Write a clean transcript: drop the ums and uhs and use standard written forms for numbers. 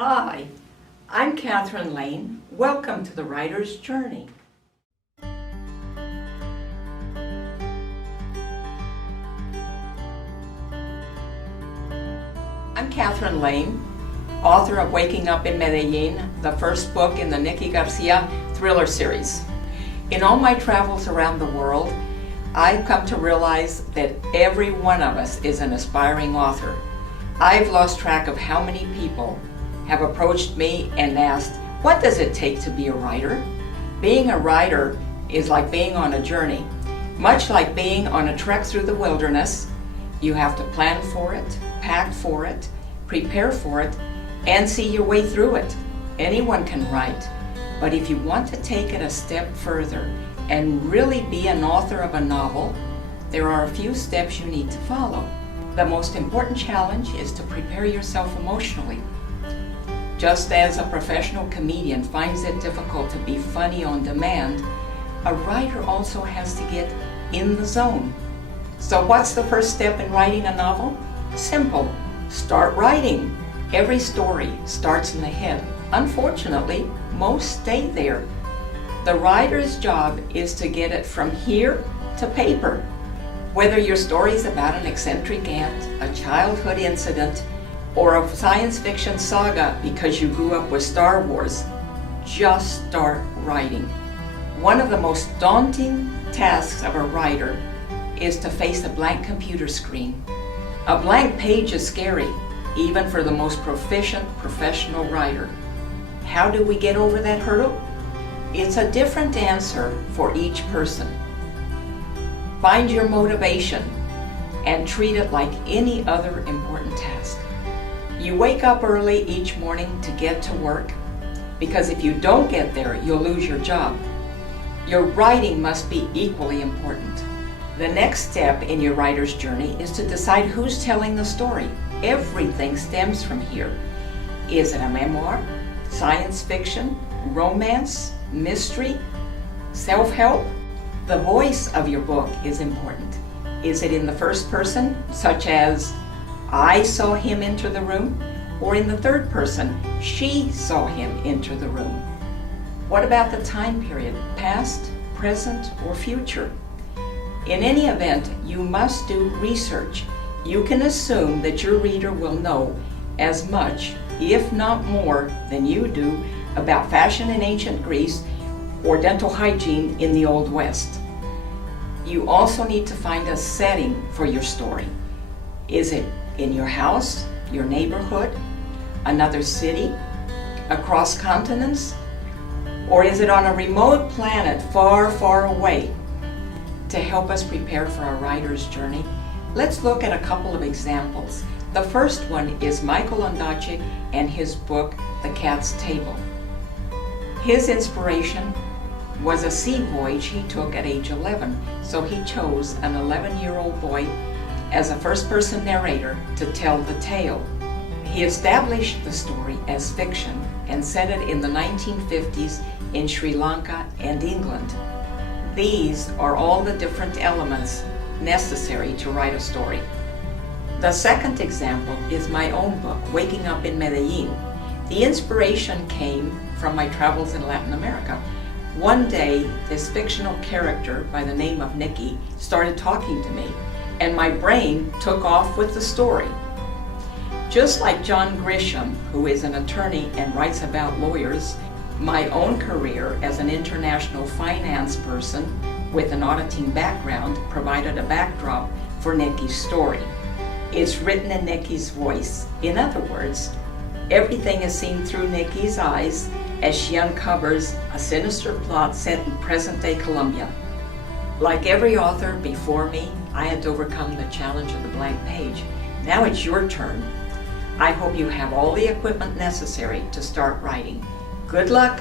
Hi, I'm Kathryn Lane. Welcome to the Writer's Journey. I'm Kathryn Lane, author of Waking Up in Medellin, the first book in the Nikki Garcia thriller series. In all my travels around the world, I've come to realize that every one of us is an aspiring author. I've lost track of how many people have approached me and asked, what does it take to be a writer? Being a writer is like being on a journey. Much like being on a trek through the wilderness, you have to plan for it, pack for it, prepare for it, and see your way through it. Anyone can write, but if you want to take it a step further and really be an author of a novel, there are a few steps you need to follow. The most important challenge is to prepare yourself emotionally. Just as a professional comedian finds it difficult to be funny on demand, a writer also has to get in the zone. So what's the first step in writing a novel? Simple. Start writing. Every story starts in the head. Unfortunately, most stay there. The writer's job is to get it from here to paper. Whether your story is about an eccentric aunt, a childhood incident, or a science fiction saga because you grew up with Star Wars, just start writing. One of the most daunting tasks of a writer is to face a blank computer screen. A blank page is scary, even for the most proficient professional writer. How do we get over that hurdle? It's a different answer for each person. Find your motivation and treat it like any other important task. You wake up early each morning to get to work, because if you don't get there, you'll lose your job. Your writing must be equally important. The next step in your writer's journey is to decide who's telling the story. Everything stems from here. Is it a memoir, science fiction, romance, mystery, self-help? The voice of your book is important. Is it in the first person, such as, I saw him enter the room, or in the third person, she saw him enter the room? What about the time period, past, present, or future? In any event, you must do research. You can assume that your reader will know as much, if not more, than you do about fashion in ancient Greece or dental hygiene in the Old West. You also need to find a setting for your story. Is it in your house, your neighborhood, another city, across continents? Or is it on a remote planet far, far away? To help us prepare for our writer's journey, let's look at a couple of examples. The first one is Michael Ondaatje and his book, The Cat's Table. His inspiration was a sea voyage he took at age 11, so he chose an 11-year-old boy as a first-person narrator to tell the tale. He established the story as fiction and set it in the 1950s in Sri Lanka and England. These are all the different elements necessary to write a story. The second example is my own book, Waking Up in Medellin. The inspiration came from my travels in Latin America. One day, this fictional character by the name of Nikki started talking to me, and my brain took off with the story. Just like John Grisham, who is an attorney and writes about lawyers, my own career as an international finance person with an auditing background provided a backdrop for Nikki's story. It's written in Nikki's voice. In other words, everything is seen through Nikki's eyes as she uncovers a sinister plot set in present-day Colombia. Like every author before me, I had to overcome the challenge of the blank page. Now it's your turn. I hope you have all the equipment necessary to start writing. Good luck!